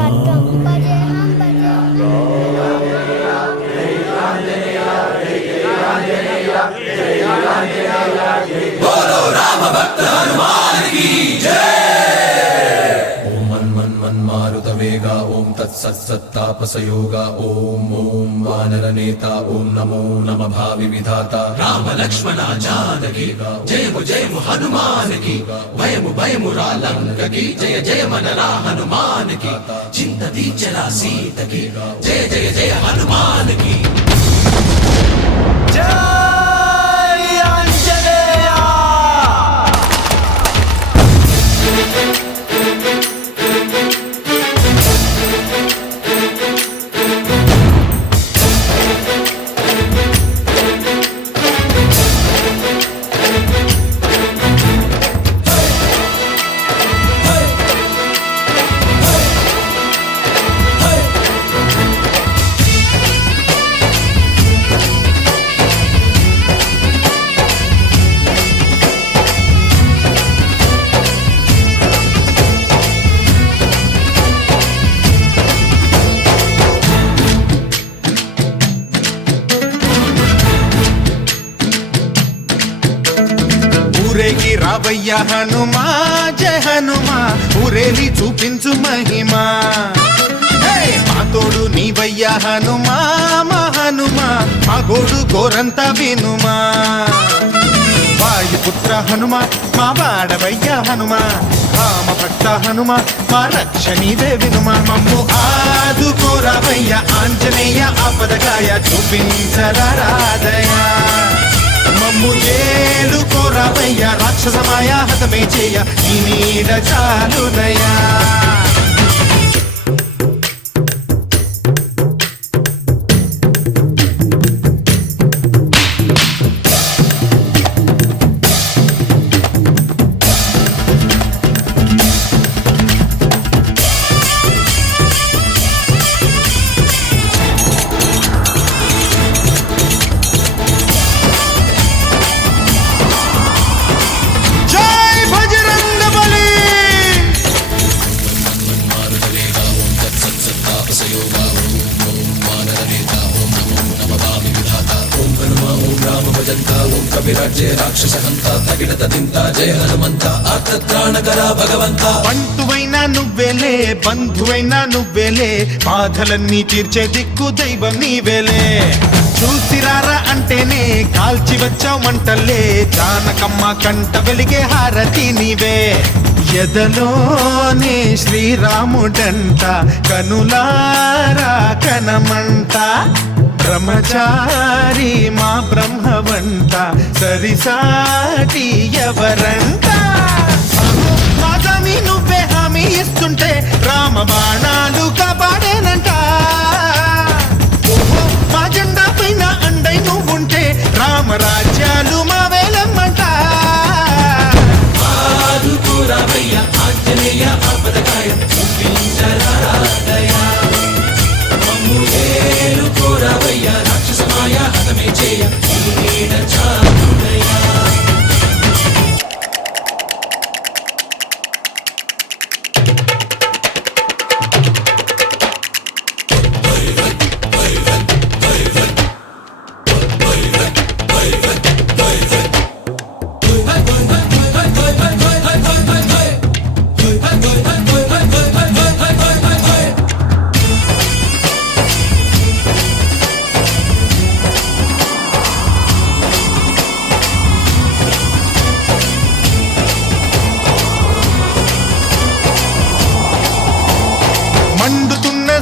ఖడ్గం భజేహం बोलो राम भक्त हनुमान की जय। ओम मन मन मन मारुत वेगा ओम तत्सत् सत्तापसयोगा ओम ओम वानर नेता ओम नमो नम भावि विधाता राम लक्ष्मण जानकी जय हनुमान की भयमु भयमु रालंक की जय जय मनरा हनुमान की चिंत दीचला सीत की जय जय जय हनुमान की जय। ఊరేగి రావయ్య హనుమా జయ హనుమా ఊరేలి చూపించు మహిమా మా తోడు నీవయ్య హనుమా మా హనుమా మా గోడు గోరంత వినుమా వాయుపుత్ర హనుమా మా వాడవయ్య హనుమా రామ భక్త హనుమా మా రక్షణీవే వినుమా మమ్ము ఆదుకోరావయ్య ఆంజనేయ ఆపదగాయ చూపించరాదయ మమ్ము ఏలుకోరావయ్య రాక్షసమాయ హతమే చేయ ఈ నీడ చాలునయా రాక్షస హంత తగిడత తింత జయ హనుమంత ఆర్తత్రాణకర భగవంత బంటువైనా నువ్వేలే బంధువైనా నువ్వేలే బాధలన్నీ తీర్చే దిక్కు దైవం నీవేలే చూసిరారా అంటేనే కాల్చి వచ్చావు మంటల్లే జానకమ్మ కంట వెలిగే హారతి నీవే ఎదలోనే శ్రీరాముడంట కనులారా కనమంట బ్రహ్మచారి మా బ్రహ్మవంట సరిసాటి ఎవరంట మా స్వామి నువ్వే హామీ ఇస్తుంటే రామ బాణాలు కాపాడేనంట మా జెండా పైన అండై నువ్వుంటే రామరాజ్యాలు మా వేలమ్మంట ఆంజనేయ ఆపదకాయ చూపించరాదయ మమ్ము ఏలుకోరావయ్య రాక్షసమాయ హతమే చేయ ఈ నీడ చాలునయా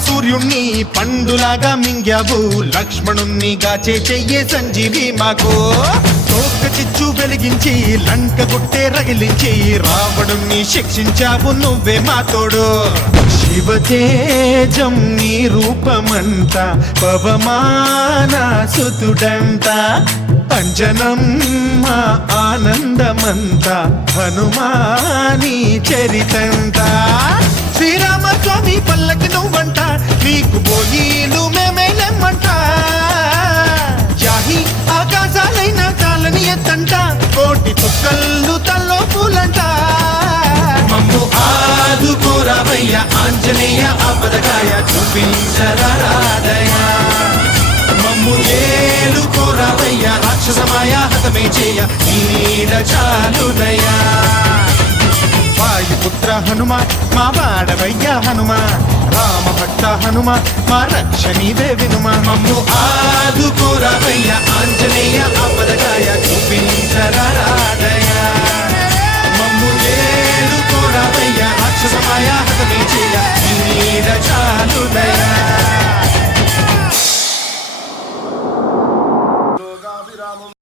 సూర్యుణ్ణి పండులాగా మింగావు లక్ష్మణుణ్ణి గాచే చెయ్యే సంజీవి మాకు తోక చిచ్చు వెలిగించి లంక గుట్టే రగిలించి రావణుణ్ణి శిక్షించావు నువ్వే మా తోడు శివతేజం నీ రూపమంట పవమాన సుతుడంట అంజనం మా ఆనందమంత హనుమాని చరితంట శ్రీరామస్వామి పల్లకి నువ్వంట నీకు బోయిలు మేమేలెమ్మంట యాహి ఆకాశాలైనా చాలని ఎత్తంట కోటి చుక్కళ్ళు తల్లో పూలంట మమ్ము ఆదుకోరావయ్య ఆంజనేయ ఆపదకాయ చూపించరాదయా మమ్ము ఏలుకోరావయ్యా రాక్షసమాయ హతమే చేయ నీడ చాలునయా వాయుపుత్ర హనుమ మా వాడవయ్యా హనుమ రామ భక్త హనుమ మా రక్షణీదే వినుమ మమ్ము ఆదుకోరావయ్యా ఆంజనేయ ఆపదకాయ చూపించరాదయా